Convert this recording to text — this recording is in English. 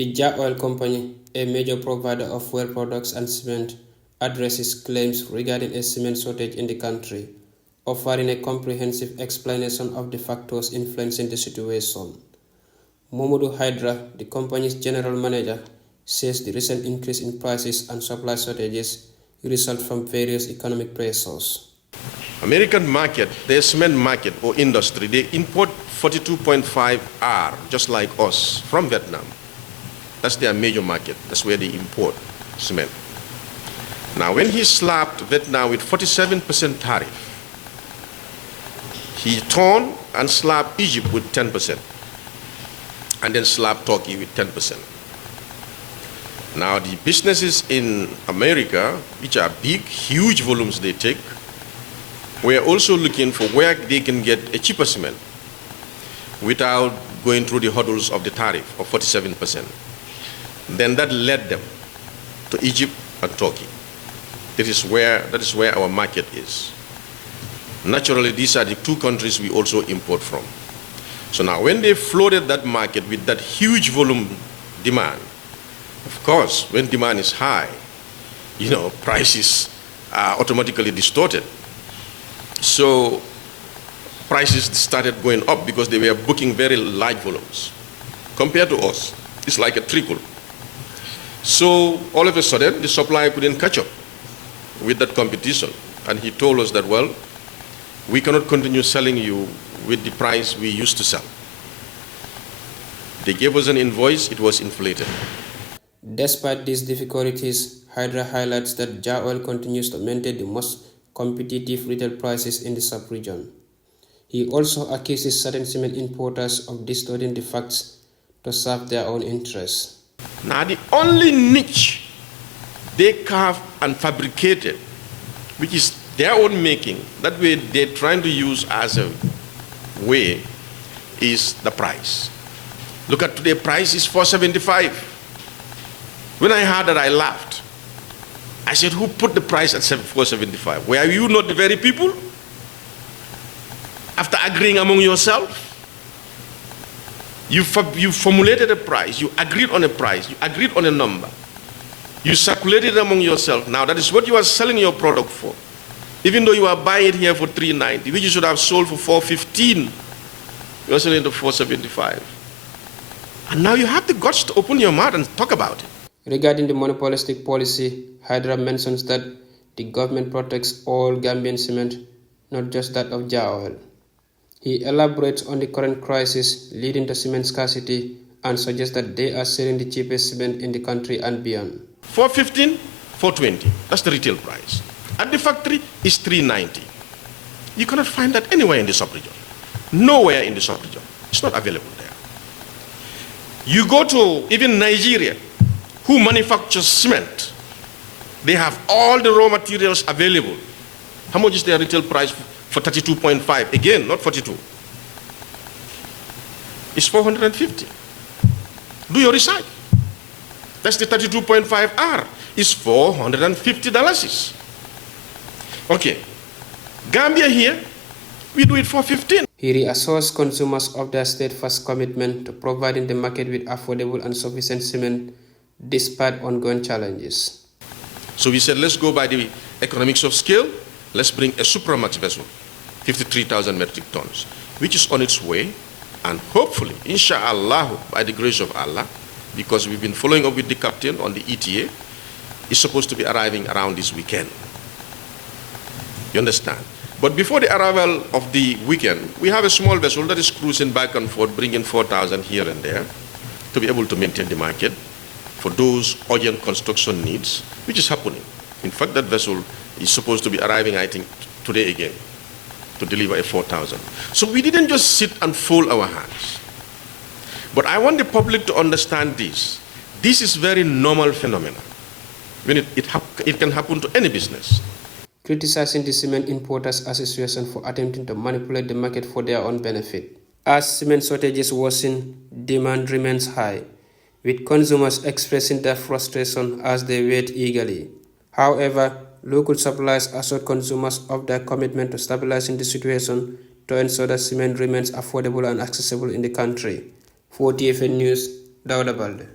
The Jar Oil Company, a major provider of oil products and cement, addresses claims regarding a cement shortage in the country, offering a comprehensive explanation of the factors influencing the situation. Momodu Hydra, the company's general manager, says the recent increase in prices and supply shortages result from various economic pressures. American market, the cement market or industry, they import 42.5 R, just like us, from Vietnam. That's their major market. That's where they import cement. Now, when he slapped Vietnam with 47% tariff, he turned and slapped Egypt with 10%, and then slapped Turkey with 10%. Now, the businesses in America, which are big, huge volumes they take, we're also looking for where they can get a cheaper cement without going through the hurdles of the tariff of 47%. Then that led them to Egypt and Turkey. That is where our market is. Naturally, these are the two countries we also import from. So now when they flooded that market with that huge volume demand, of course, when demand is high, prices are automatically distorted. So prices started going up because they were booking very large volumes. Compared to us, it's like a trickle. So all of a sudden, the supplier couldn't catch up with that competition. And he told us that, well, we cannot continue selling you with the price we used to sell. They gave us an invoice, it was inflated. Despite these difficulties, Hydra highlights that Jar Oil continues to maintain the most competitive retail prices in the sub-region. He also accuses certain cement importers of distorting the facts to serve their own interests. Now, the only niche they carved and fabricated, which is their own making, that way they're trying to use as a way, is the price. Look at today, price is $4.75. When I heard that, I laughed. I said, who put the price at $4.75? Were you not the very people? After agreeing among yourself, you formulated a price, you agreed on a price, you agreed on a number. You circulated among yourself. Now that is what you are selling your product for. Even though you are buying it here for $3.90, which you should have sold for $4.15, you are selling it for $4.75. And now you have the guts to open your mouth and talk about it. Regarding the monopolistic policy, Hydra mentions that the government protects all Gambian cement, not just that of Jar Oil. He elaborates on the current crisis leading to cement scarcity and suggests that they are selling the cheapest cement in the country and beyond. $4.15, $4.20, that's the retail price. At the factory, it's $3.90. You cannot find that anywhere in the sub-region. Nowhere in the sub-region. It's not available there. You go to even Nigeria, who manufactures cement. They have all the raw materials available. How much is their retail price for 32.5? Again, not 42. It's 450. Do your research. That's the 32.5 R. It's $450. Okay. Gambia here, we do it for 15. He reassures consumers of their steadfast commitment to providing the market with affordable and sufficient cement despite ongoing challenges. So we said, let's go by the economics of scale. Let's bring a Supramax vessel, 53,000 metric tons, which is on its way. And hopefully, inshallah, by the grace of Allah, because we've been following up with the captain on the ETA, is supposed to be arriving around this weekend. You understand? But before the arrival of the weekend, we have a small vessel that is cruising back and forth, bringing 4,000 here and there to be able to maintain the market for those urgent construction needs, which is happening. In fact, that vessel is supposed to be arriving, I think, today again to deliver a 4,000. So we didn't just sit and fold our hands. But I want the public to understand this. This is very normal phenomenon. When it can happen to any business. Criticizing the Cement Importers Association for attempting to manipulate the market for their own benefit. As cement shortages worsen, demand remains high, with consumers expressing their frustration as they wait eagerly. However, local suppliers assured consumers of their commitment to stabilizing the situation to ensure that cement remains affordable and accessible in the country. For TFN News, Dauda Balde.